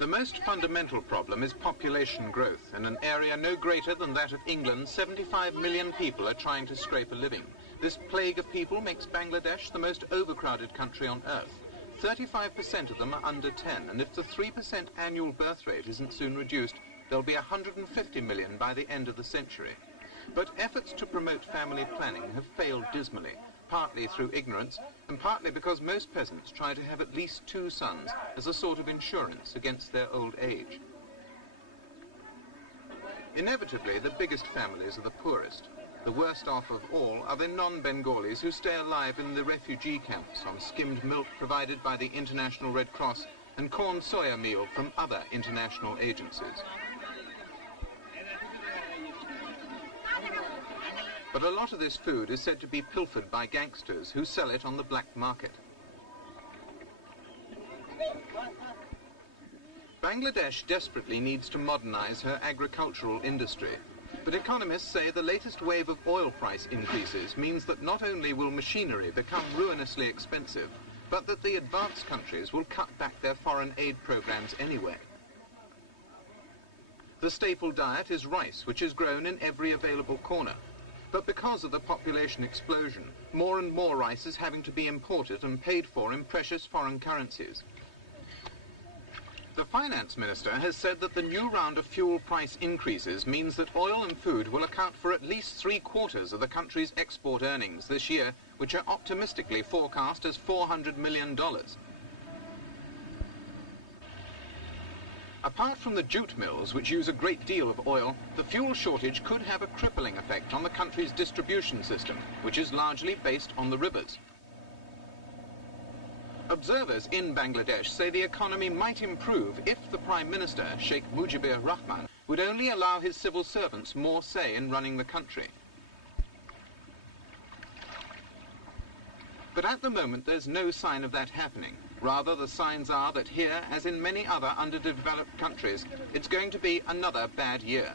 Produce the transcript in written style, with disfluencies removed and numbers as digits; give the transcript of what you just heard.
The most fundamental problem is population growth. In an area no greater than that of England, 75 million people are trying to scrape a living. This plague of people makes Bangladesh the most overcrowded country on earth. 35% of them are under 10, and if the 3% annual birth rate isn't soon reduced, there'll be 150 million by the end of the century. But efforts to promote family planning have failed dismally, partly through ignorance and partly because most peasants try to have at least 2 sons as a sort of insurance against their old age. Inevitably, the biggest families are the poorest. The worst off of all are the non-Bengalis who stay alive in the refugee camps on skimmed milk provided by the International Red Cross and corn soya meal from other international agencies. But a lot of this food is said to be pilfered by gangsters who sell it on the black market. Bangladesh desperately needs to modernize her agricultural industry. But economists say the latest wave of oil price increases means that not only will machinery become ruinously expensive, but that the advanced countries will cut back their foreign aid programs anyway. The staple diet is rice, which is grown in every available corner. But because of the population explosion, more and more rice is having to be imported and paid for in precious foreign currencies. The finance minister has said that the new round of fuel price increases means that oil and food will account for at least 3/4 of the country's export earnings this year, which are optimistically forecast as $400 million. Apart from the jute mills, which use a great deal of oil, the fuel shortage could have a crippling effect on the country's distribution system, which is largely based on the rivers. Observers in Bangladesh say the economy might improve if the Prime Minister, Sheikh Mujibur Rahman, would only allow his civil servants more say in running the country. But at the moment there's no sign of that happening. Rather, the signs are that here, as in many other underdeveloped countries, it's going to be another bad year.